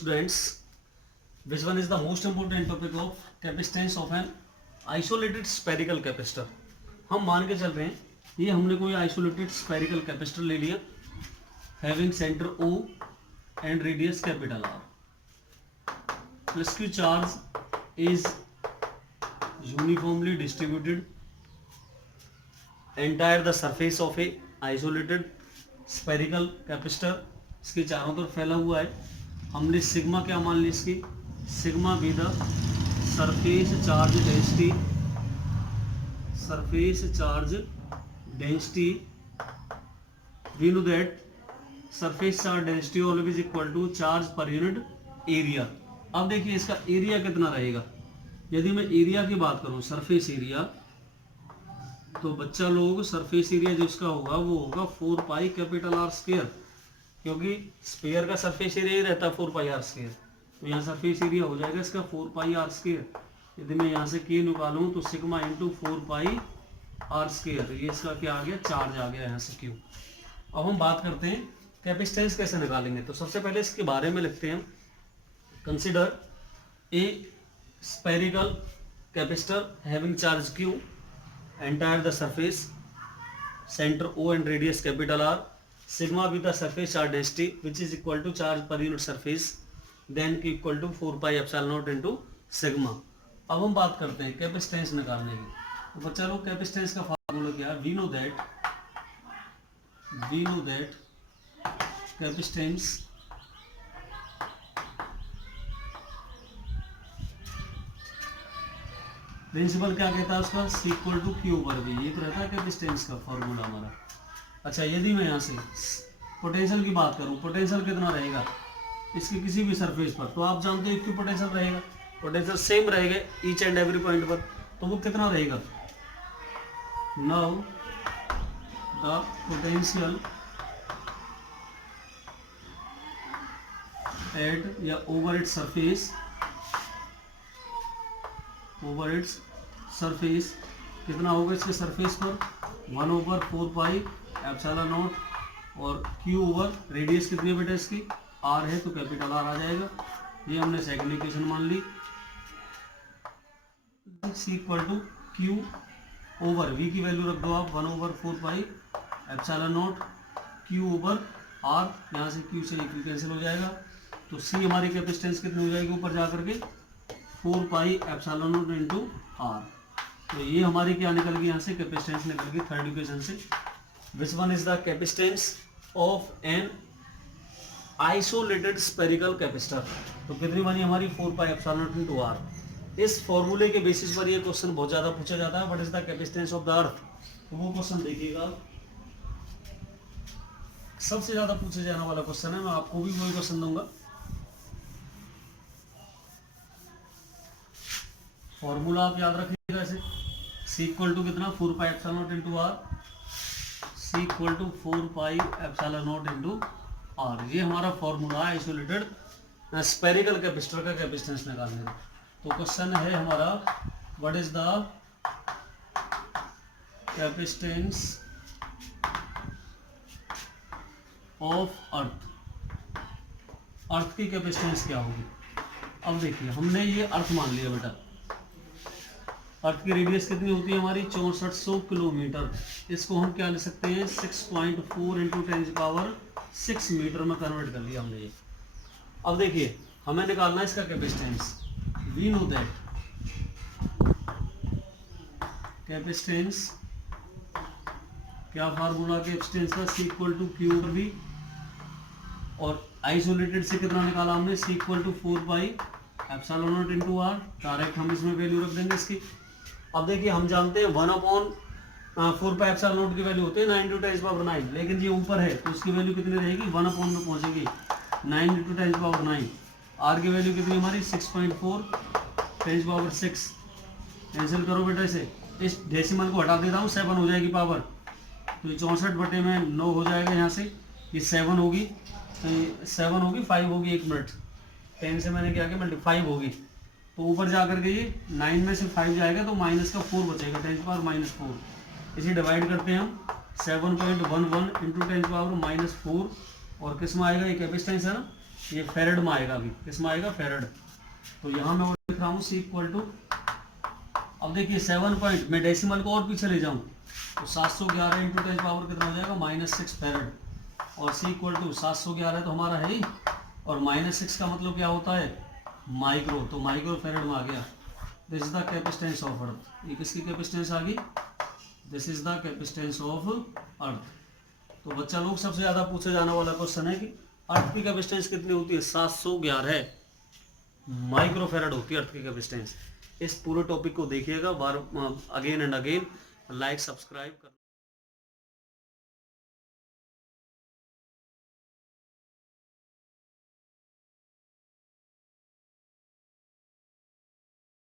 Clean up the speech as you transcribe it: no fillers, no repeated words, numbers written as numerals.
Students, which one is the most important topic of capacitance of an isolated spherical capacitor? हम मान के चल रहे हैं ये हमने कोई isolated spherical capacitor ले लिया having center O and radius capital R. Plus Q charge is uniformly distributed entire the surface of a isolated spherical capacitor. इसके चारों तरफ फैला हुआ है. हमने सिग्मा क्या मान ली इसकी, sigma be the surface charge density, surface charge density. We know that surface charge density always equal to charge per unit area. अब देखिए इसका एरिया कितना रहेगा. यदि मैं एरिया की बात करूं, सरफेस एरिया, तो बच्चा लोग सरफेस एरिया जो इसका होगा वो होगा 4 पाई कैपिटल आर स्क्वायर, क्योंकि स्फीयर का सरफेस एरिया ही रहता है 4 पाई आर स्क्वायर. तो यहाँ सरफेस एरिया हो जाएगा इसका 4 पाई आर स्क्वायर. यदि मैं यहाँ से के निकालूँ तो sigma into 4 pi r square, ये इसका क्या आ गया, चार्ज आ गया यहाँ से क्यू. अब हम बात करते हैं कैपेसिटेंस कैसे निकालेंगे. तो सबसे पहले इसके बारे में लिखते हैं. Consider a spherical capacitor having charge Q entire the surface, center O and radius capital R, sigma be the surface charge density which is equal to charge per unit surface, then equal to 4 pi epsilon naught into sigma. अब हम बात करते हैं capacitance निकालने की. तो बच्चा लोग कैपेसिटेंस का फार्मूला क्या है. We know that capacitance principle क्या कहता है उसका, C equal to Q over V. ये तो रहता है कैपेसिटेंस का फॉर्मूला हमारा. अच्छा, यदि मैं यहाँ से पोटेंशियल की बात करूँ, पोटेंशियल कितना रहेगा इसके किसी भी सरफेस पर, तो आप जानते हो क्यू पोटेंशियल रहेगा, पोटेंशियल सेम रहेगा ईच एंड एवरी पॉइंट पर. तो वो कितना रहेगा. नाउ द पोटेंशियल एट या over its surface, over its surface कितना होगा इसके सरफेस पर, 1 ओवर 4 पाई एप्सिलॉन नॉट, और क्यू ओवर रेडियस कितनी है बेटा इसकी, आर है तो कैपिटल आर आ जाएगा. ये हमने सेकंड इक्वेशन मान ली. C equal to Q over V की वैल्यू रख दो आप 1 over 4 pi epsilon naught, Q over R, यहाँ से क्यू से क्यू कैंसिल हो जाएगा. तो सी हमारी कैपेसिटेंस कितनी हो जाएगी ऊपर जाकर के 4 pi epsilon naught into r. तो ये हमारी क्या निकल गई, यहाँ से कैपेसिटेंस निकल गई थर्ड इक्वेशन से. Which one is the capacitance of an isolated spherical capacitor. तो कितनी बनी हमारी 4 pi epsilon naught into r. इस फॉर्मूले के बेसिस पर ये क्वेश्चन बहुत ज्यादा पूछा जाता है. What is the capacitance of the earth. तो वो क्वेश्चन देखिएगा, सबसे ज्यादा पूछा जाने वाला क्वेश्चन है. मैं आपको भी वही क्वेश्चन दूंगा. फॉर्मूला आप याद रखिएगा ऐसे, सी इक्वल टू कितना 4 pi epsilon naught into R, C equal to 4 pi epsilon naught into R. ये हमारा फॉर्मूला है आइसोलेटेड स्फेरिकल कैपेसिटर का कैपेसिटेंस निकालने का. तो क्वेश्चन है हमारा, what is the capacitance of earth. Earth की कैपेसिटेंस क्या होगी. अब देखिए हमने ये अर्थ मान लिया बेटा. अर्थ की रेडियस कितनी होती है हमारी, 6400 किलोमीटर. इसको हम क्या ले सकते हैं, 6.4 इंटू 10⁻6 मीटर में कन्वर्ट कर लिया हमने ये. अब देखिए हमें निकालना है इसका capacitance. We know that capacitance क्या फार्मूला कैपेसिटेंस का, C equal to Q over V, और आइसोलेटेड से कितना निकाला हमने, C equal to 4 pi epsilon naught into R. Direct हम इसमें वैल्यू रख देंगे इसकी. अब देखिए हम जानते हैं 1/4 पाई एप्सिलॉन नॉट की वैल्यू होती है 9 × 10⁻9, लेकिन ये ऊपर है तो उसकी वैल्यू कितनी रहेगी, 1 में पहुंचेगी 9 × 10⁻9. आर की वैल्यू कितनी हमारी 6.4 10⁻6. कैंसिल करो बेटा इसे, इस डेसिमल को हटा देता हूँ, 7 हो जाएगी पावर. तो 64/9 हो जाएगा. यहाँ से ये 7 होगी, 7 होगी 5 होगी, 1 मिनट 10 से मैंने क्या किया मल्टी 5 होगी. तो ऊपर जाकर के ये 9 में से 5 जाएगा तो माइनस का 4 बचेगा, 10⁻4. इसे डिवाइड करते हैं हम 7.11 इंटू 10⁻4, और किस में आएगा, ये कैपेसिटेंस है ना, ये फेरेड में आएगा, अभी किस में आएगा, फेरेड। तो यहाँ मैं लिख रहा हूँ C इक्वल टू, अब देखिए 7 पॉइंट, मैं डेसिमल को और पीछे ले जाऊँ तो 711 इंटू 10 पावर कितना हो जाएगा, -6 फेरेड। और C इक्वल टू 711 तो हमारा है ही, और -6 का मतलब क्या होता है, माइक्रो, तो माइक्रो फेरेड में आ गया। This is the capacitance of अर्थ, ये किसकी कैपेसिटेंस आ गई, this is the capacitance of अर्थ। तो बच्चा लोग सबसे ज़्यादा पूछे जाने वाला क्वेश्चन है कि अर्थ की कैपेसिटेंस कितनी होती है, 711 माइक्रो फेरेड होती है अर्थ की कैपेसिटेंस। इस पूरे टॉपिक को देखिएगा बार, again and again, like subscribe कर।